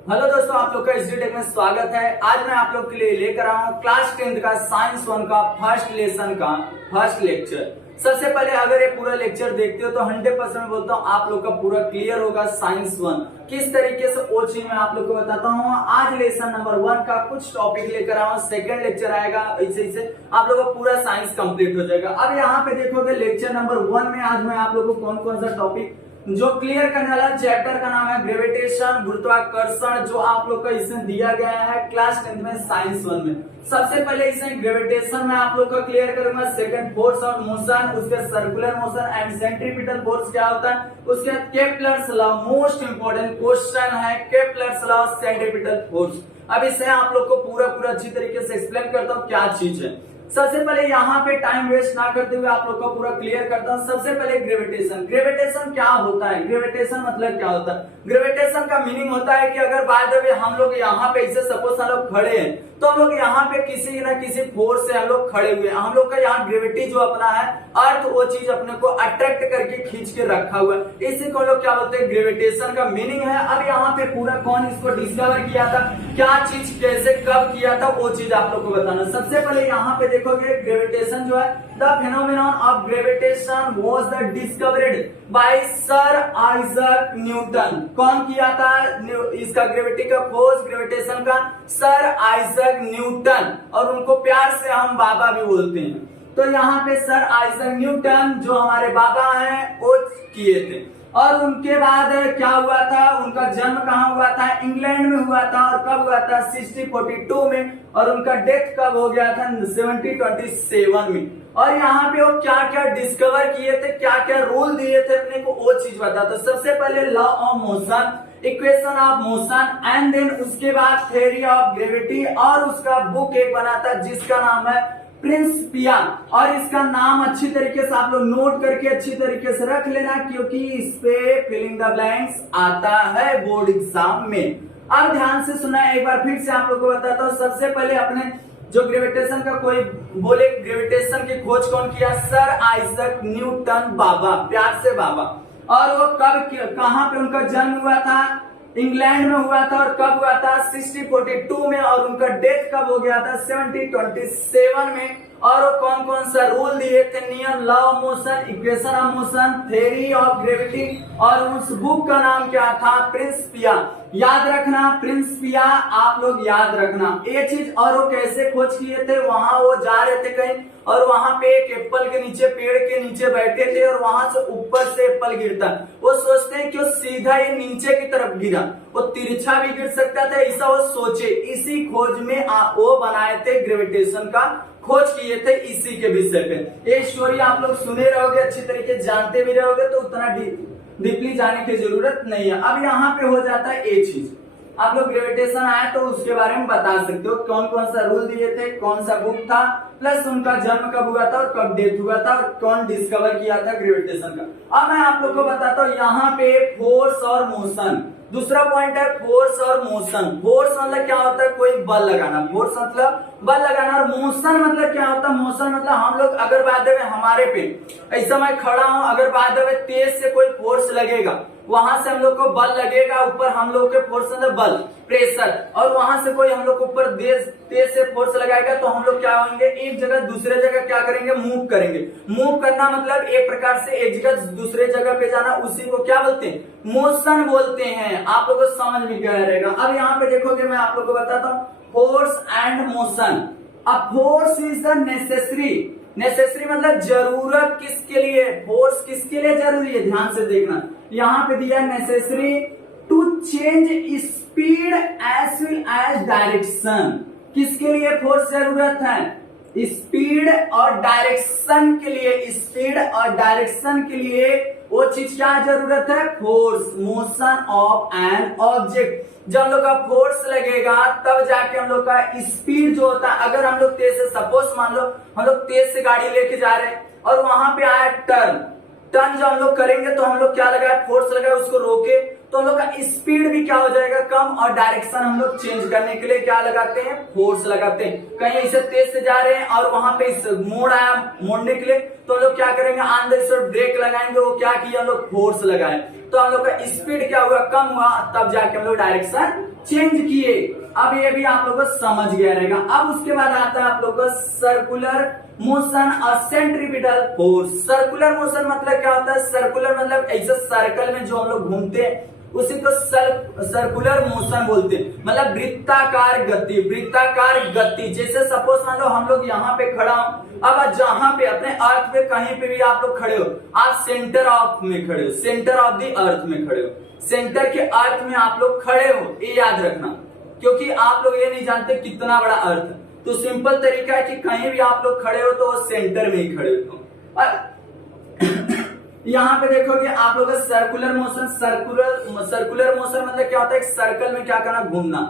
Hello दोस्तों, आप लोग का एसडी टेक में स्वागत है। आज मैं आप लोग के लिए लेकर आया हूँ क्लास 10th का साइंस 1 का फर्स्ट लेसन का फर्स्ट लेक्चर। सबसे पहले अगर ये पूरा लेक्चर देखते हो तो 100% बोलता हूँ आप लोग का पूरा क्लियर होगा साइंस 1 किस तरीके से वो चीज मैं आप लोग को बताता हूँ। आज लेसन नंबर 1 का कुछ टॉपिक लेकर आया हूँ, सेकंड लेक्चर आएगा, ऐसे आप लोगों का पूरा साइंस कंप्लीट हो जाएगा। अब यहाँ पे देखोगे लेक्चर नंबर 1 में आज मैं आप लोग को कौन कौन सा टॉपिक जो क्लियर करने वाला चैप्टर का नाम है ग्रेविटेशन, गुरुत्वाकर्षण, जो आप लोग का इसमें दिया गया है क्लास 10th में साइंस 1 में। सबसे पहले इसमें ग्रेविटेशन में आप लोग का क्लियर करूंगा, सेकंड फोर्स और मोशन, उसके circular motion and centripetal force क्या होता है, उसके बाद Kepler's law, most important question है केपलर्स लॉ, सेंट्रीपिटल फोर्स। अब इसे आप लोग को पूरा अच्छी तरीके से एक्सप्लेन करता हूँ क्या चीज है। सबसे पहले यहाँ पे टाइम वेस्ट ना करते हुए आप लोग को पूरा क्लियर करता हूँ। सबसे पहले ग्रेविटेशन क्या होता है, ग्रेविटेशन मतलब क्या होता है। ग्रेविटेशन का मीनिंग होता है कि अगर बाय द वे हम लोग यहाँ पे इसे सपोज हम लोग खड़े हैं तो हम लोग यहाँ पे किसी न किसी फोर्स से हम लोग खड़े हुए हैं, हम लोग का यहाँ ग्रेविटी जो अपना है अर्थ वो चीज अपने को अट्रैक्ट करके खींच के रखा हुआ है, इसी को लोग क्या बोलते हैं ग्रेविटेशन का मीनिंग है। अब यहाँ पे पूरा कौन इसको डिस्कवर किया था, क्या चीज कैसे कब किया था, वो चीज आप लोग को बताना। सबसे पहले यहाँ पे देखोगे ग्रेविटेशन जो है the phenomenon of gravitation was the discovered by sir Isaac Newton. कौन किया था इसका ग्रेविटी का खोज, ग्रेविटेशन का, सर आइजैक न्यूटन, और उनको प्यार से हम बाबा भी बोलते हैं। तो यहाँ पे सर आइजैक न्यूटन जो हमारे बाबा हैं वो किए थे। और उनके बाद क्या हुआ था, उनका जन्म कहाँ हुआ था, इंग्लैंड में हुआ था। और कब हुआ था 1642 में, और उनका डेथ कब हो गया था 1727 में। और यहाँ पे वो क्या क्या डिस्कवर किए थे, क्या क्या रूल दिए थे अपने को, वो चीज बता। तो सबसे पहले law of motion, equation of motion, and then उसके बाद थ्योरी ऑफ ग्रेविटी, और उसका बुक एक बना था जिसका नाम है प्रिंसिपिया। और इसका नाम अच्छी तरीके से आप लोग नोट करके अच्छी तरीके से रख लेना, क्योंकि इस पे फिलिंग द ब्लैंक्स आता है बोर्ड एग्जाम में। अब ध्यान से सुना, एक बार फिर से आप लोग को बताता हूँ। सबसे पहले अपने जो ग्रेविटेशन का कोई बोले ग्रेविटेशन की खोज कौन किया, सर आइजैक न्यूटन, बाबा, प्यार से बाबा। और वो कब कहाँ पे उनका जन्म हुआ था, इंग्लैंड में हुआ था। और कब हुआ था 1642 में, और उनका डेथ कब हो गया था 1727 में। और वो कौन कौन सा रूल दिए थे, नियम, law of motion, equation of motion, theory of gravity, और उस बुक का नाम क्या था प्रिंसिपिया। याद रखना प्रिंसिपिया, आप लोग याद रखना ये चीज। और वो कैसे खोज किए थे, वहां वो जा रहे थे कहीं, और वहां पे एक एप्पल के नीचे, पेड़ के नीचे बैठे थे, और वहां से ऊपर से एप्पल गिरता, वो सोचते हैं कि वो सीधा ये नीचे की तरफ गिरा, वो तिरछा भी गिर सकता था, ऐसा वो सोचे। इसी खोज में वो बनाए थे ग्रेविटेशन का खोज किए थे, इसी के विषय पे। ये स्टोरी आप लोग सुने रहोगे, अच्छी तरीके जानते भी रहोगे, तो उतना डीपली जाने की जरूरत नहीं है। अब यहाँ पे हो जाता है ये चीज, आप लोग ग्रेविटेशन आया तो उसके बारे में बता सकते हो, कौन कौन सा रूल दिए थे, कौन सा बुक था, प्लस उनका जन्म कब हुआ था और कब डेथ हुआ था, और कौन डिस्कवर किया था ग्रेविटेशन का। अब मैं आप लोग को बताता हूँ यहाँ पे फोर्स और मोशन। दूसरा पॉइंट है फोर्स और मोशन। फोर्स मतलब क्या होता है, कोई बल लगाना, फोर्स मतलब बल लगाना। और मोशन मतलब क्या होता है, मोशन मतलब हम लोग अगर बाय द वे हमारे पे ऐसा मैं खड़ा हूं, अगर बाय द वे तेज से कोई फोर्स लगेगा, वहां से हम लोग को बल लगेगा ऊपर, हम लोग के फोर्स मतलब बल, प्रेशर, और वहां से कोई हम लोग ऊपर तेज से फोर्स लगाएगा तो हम लोग क्या होंगे, एक जगह दूसरे जगह क्या करेंगे, मूव करेंगे। मूव करना मतलब एक प्रकार से एक जगह दूसरे जगह पे जाना, उसी को क्या बोलते हैं, मोशन बोलते हैं। आप लोगों को समझ में क्या रहेगा। अब यहाँ पे देखोगे मैं आप लोग को बताता हूँ फोर्स एंड मोशन। अब फोर्स इज द नेसेसरी मतलब जरूरत किसके लिए, फोर्स किसके लिए जरूरी है, ध्यान से देखना। यहाँ पे दिया necessary to change speed as well as direction. किसके लिए फोर्स जरूरत है, स्पीड और डायरेक्शन के लिए। स्पीड और डायरेक्शन के लिए वो चीज क्या जरूरत है, force, motion of an object. जब हम लोग का फोर्स लगेगा तब जाके हम लोग का स्पीड जो होता है, अगर हम लोग तेज से, सपोज मान लो हम लोग तेज से गाड़ी लेके जा रहे हैं और वहां पे आया टर्न, जो हम लोग करेंगे तो हम लोग क्या लगाए, फोर्स लगाए उसको रोके, तो हम लोग का स्पीड भी क्या हो जाएगा कम, और डायरेक्शन हम लोग चेंज करने के लिए क्या लगाते हैं, फोर्स लगाते हैं। कहीं ऐसे तेज से जा रहे हैं और वहां पे मोड़ आया, मोड़ने के लिए तो हम लोग क्या करेंगे, ऑन द स्पॉट ब्रेक लगाएंगे। वो क्या किया हम लोग, फोर्स लगाए, तो हम लोग का स्पीड क्या हुआ, कम हुआ, तब जाके हम लोग डायरेक्शन चेंज किए। अब ये भी आप लोग को समझ गया रहेगा। अब उसके बाद आता है आप लोग को सर्कुलर मोशन और सेंट्रीपिटल फोर्स। सर्कुलर मोशन मतलब क्या होता है, सर्कुलर मतलब ऐसे सर्कल में जो हम लोग घूमते हैं उसी को सर्कुलर मोशन बोलते हैं, मतलब वृत्ताकार गति। वृत्ताकार गति जैसे सपोज मान लो हम लोग यहाँ पे खड़ा हो, अब जहां पे अपने अर्थ पे कहीं पे भी आप लोग खड़े हो, आप सेंटर ऑफ में खड़े हो, सेंटर ऑफ द अर्थ में खड़े हो, सेंटर के अर्थ में आप लोग खड़े हो, ये याद रखना, क्योंकि आप लोग ये नहीं जानते कितना बड़ा अर्थ है। तो सिंपल तरीका है कि कहीं भी आप लोग खड़े हो तो सेंटर में ही खड़े हो। यहाँ पे देखोगे आप लोग सर्कुलर मोशन, सर्कुलर मोशन मतलब क्या होता है, एक सर्कल में क्या करना, घूमना।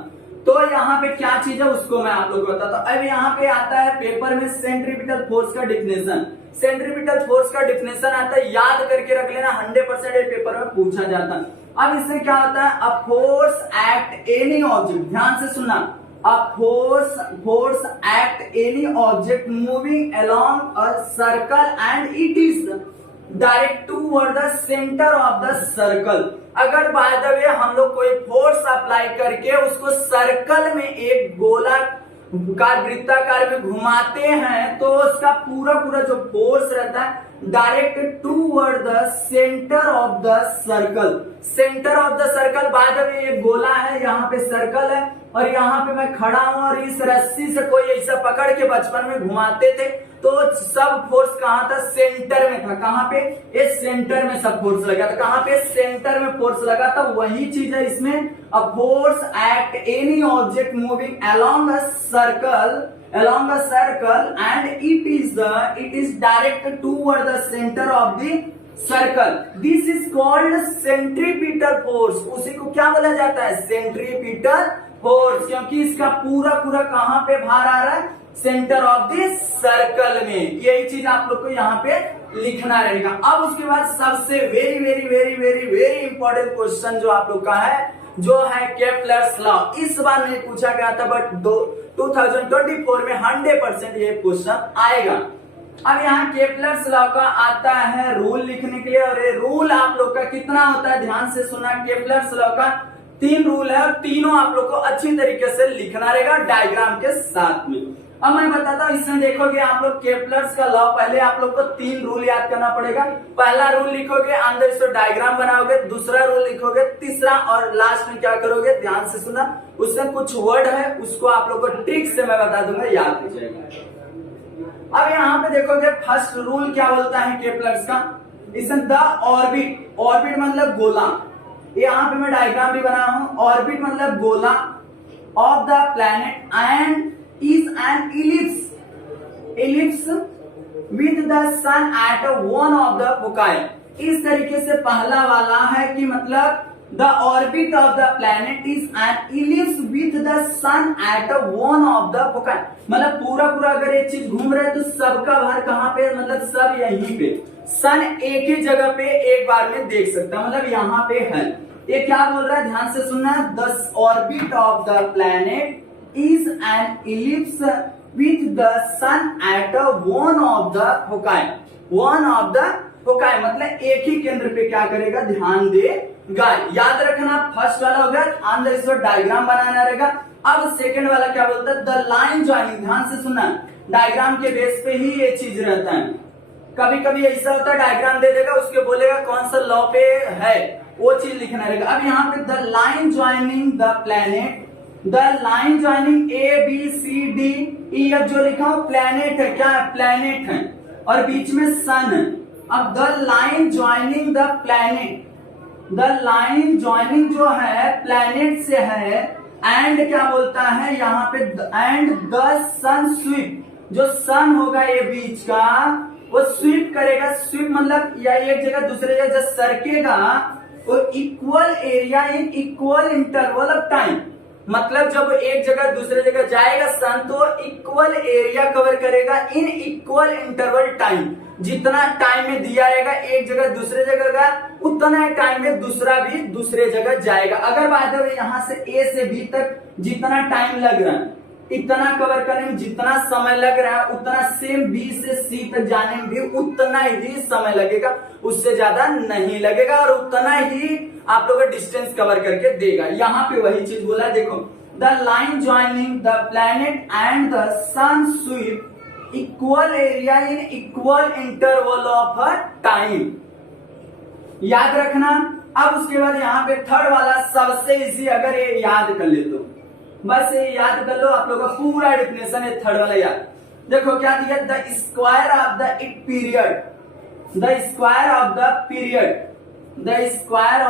तो यहाँ पे क्या चीज है उसको मैं आप लोग को बताता हूँ। अब यहाँ पे आता है पेपर में सेंट्रीपिटल फोर्स का डिफिनेशन। सेंट्रीपिटल फोर्स का डिफिनेशन आता है, याद करके रख लेना, 100% ये पेपर में पूछा जाता है। अब इससे क्या होता है, a force act any object, ध्यान से सुनना, a force act any object moving along a circle and it is direct toward the center of the circle। अगर बाय द वे हम लोग कोई फोर्स अप्लाई करके उसको सर्कल में एक गोलाकार वृत्ताकार में घुमाते हैं तो उसका पूरा जो फोर्स रहता है direct toward the centre of the circle. Centre of the circle by the way ये गोला है, यहाँ पे सर्कल है और यहाँ पे मैं खड़ा हूं और इस रस्सी से कोई ऐसा पकड़ के बचपन में घुमाते थे तो सब फोर्स कहाँ था, सेंटर में था। कहाँ पे, इस सेंटर में सब फोर्स लगा था। कहाँ पे, सेंटर में फोर्स लगा था। वही चीज है इसमें, a force act any object moving along a circle and it is directed toward the center of the circle. This is called centripetal force. उसी को क्या बोला जाता है, सेंट्रीपिटल फोर्स, क्योंकि इसका पूरा कहां पे भार आ रहा है, सेंटर ऑफ द सर्कल में। यही चीज आप लोग को यहाँ पे लिखना रहेगा। अब उसके बाद सबसे वेरी इंपॉर्टेंट क्वेश्चन जो आप लोग का है, जो है केप्लर्स लॉ। इस बार नहीं पूछा गया था बट 2024 में 100% ये क्वेश्चन आएगा। अब यहाँ केप्लर्स लॉ का आता है रूल लिखने के लिए, और ये रूल आप लोग का कितना होता है, ध्यान से सुना। केप्लर्स लॉ का 3 रूल है और तीनों आप लोग को अच्छी तरीके से लिखना रहेगा डायग्राम के साथ में। अब मैं बताता हूँ, इसमें देखोगे आप लोग केप्लर्स का लॉ, पहले आप लोग को 3 रूल याद करना पड़ेगा। पहला रूल लिखोगे, अंदर इसको डायग्राम बनाओगे, दूसरा रूल लिखोगे, तीसरा और लास्ट में क्या करोगे, ध्यान से सुना, उसमें कुछ वर्ड है उसको आप लोग को ट्रिक से मैं बता दूंगा, याद हो जाएगा। अब यहाँ पे देखोगे फर्स्ट रूल क्या बोलता है केप्लर्स का, इसमें द ऑर्बिट, ऑर्बिट मतलब गोला, यहाँ पे मैं डायग्राम भी बना हूं, ऑर्बिट मतलब गोला of the planet and is an ellipse with the sun at one of the foci। इस तरीके से पहला वाला है कि मतलब the orbit of the planet is an ellipse with the sun at one of the foci। मतलब पूरा अगर ये चीज घूम रहा है तो सबका भार कहाँ पे, मतलब सब यहीं पे, सन एक ही जगह पे एक बार में देख सकता है, मतलब यहाँ पे है। ये क्या बोल रहा है, ध्यान से सुनना, the orbit of the planet is an ellipse with the sun at one of the foci। one of the foci मतलब एक ही केंद्र पे क्या करेगा, ध्यान देगा। याद रखना, फर्स्ट वाला हो गया, अंदर इस वक्त डायग्राम बनाना रहेगा। अब सेकंड वाला क्या बोलता है, द लाइन ज्वाइनिंग, ध्यान से सुनना, डायग्राम के बेस पे ही ये चीज रहता है। कभी ऐसा होता है डायग्राम दे देगा, उसके बोलेगा कौन सा लॉ पे है, वो चीज लिखना रहेगा। अब यहाँ पे the line joining the planet, the line joining ABCDEF जो लिखा हो प्लैनेट है, क्या है, प्लैनेट है, और बीच में सन है। अब the line joining the planet, the line joining जो है प्लैनेट से है, एंड क्या बोलता है यहाँ पे, एंड द सन स्वीप, जो सन होगा ये बीच का वो स्वीप करेगा। स्वीप मतलब या एक जगह दूसरे जगह जब सरकेगा वो equal area in equal interval of time, मतलब जब एक जगह दूसरे जगह जाएगा सन तो इक्वल एरिया कवर करेगा इन इक्वल इंटरवल टाइम। जितना टाइम में दिया रहेगा एक जगह दूसरे जगह का, उतना टाइम में दूसरा भी दूसरे जगह जाएगा। अगर बात है यहाँ से ए से बी तक जितना टाइम लग रहा है, इतना कवर करने में जितना समय लग रहा है, उतना सेम बी से सी तक जाने में भी उतना ही समय लगेगा, उससे ज्यादा नहीं लगेगा, और उतना ही आप लोग डिस्टेंस कवर करके देगा। यहाँ पे वही चीज बोला, देखो the line joining the planet and the sun sweep equal area in equal interval of a time. याद रखना। अब उसके बाद यहाँ पे थर्ड वाला सबसे इजी, अगर ये याद कर ले तो बस ये याद कर लो, आप लोगों का पूरा डेफिनेशन है थर्ड वाला याद। देखो क्या दिया, the square of the it period, the square of the period, the square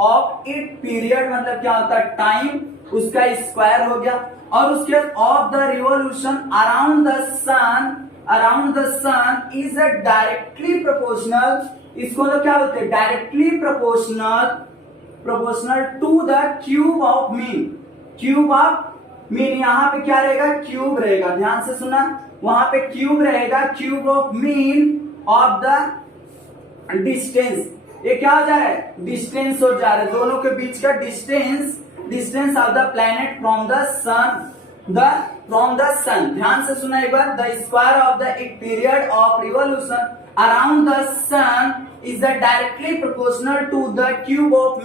of it period मतलब क्या होता है, टाइम, उसका स्क्वायर हो गया। और उसके of the revolution around the sun is a directly proportional, इसको तो क्या बोलते हैं, directly proportional to the cube of mean. Cube of mean यहाँ पे क्या रहेगा, क्यूब रहेगा, ध्यान से सुना, वहां पे क्यूब रहेगा, cube of mean of the distance. ये क्या हो जा रहा है, डिस्टेंस हो जा रहा है, दोनों के बीच का distance of the planet from the sun, ध्यान से सुना एक बार, the square of the it period of revolution around the sun is directly proportional to the cube of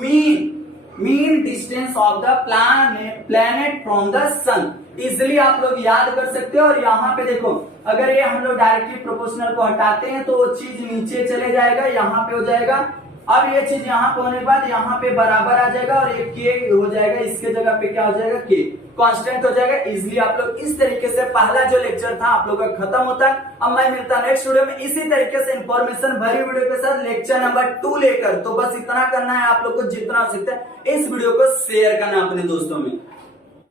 mean distance of the planet from the sun. Easily आप लोग याद कर सकते हो। और यहाँ पे देखो, अगर ये हम लोग डायरेक्टली प्रोपोर्शनल को हटाते हैं तो वो चीज नीचे चले जाएगा, यहाँ पे हो जाएगा। अब ये चीज यहाँ पे होने के बाद यहाँ पे बराबर आ जाएगा और ये के हो जाएगा, इसके जगह पे क्या हो जाएगा, के कांस्टेंट हो जाएगा। इजिली आप लोग इस तरीके से पहला जो लेक्चर था आप लोग का खत्म होता है। अब मैं मिलता नेक्स्ट वीडियो में इसी तरीके से इंफॉर्मेशन भरी वीडियो के साथ लेक्चर नंबर 2 लेकर। तो बस इतना करना है आप लोग को, जितना हो सकता है इस वीडियो को शेयर करना अपने दोस्तों में।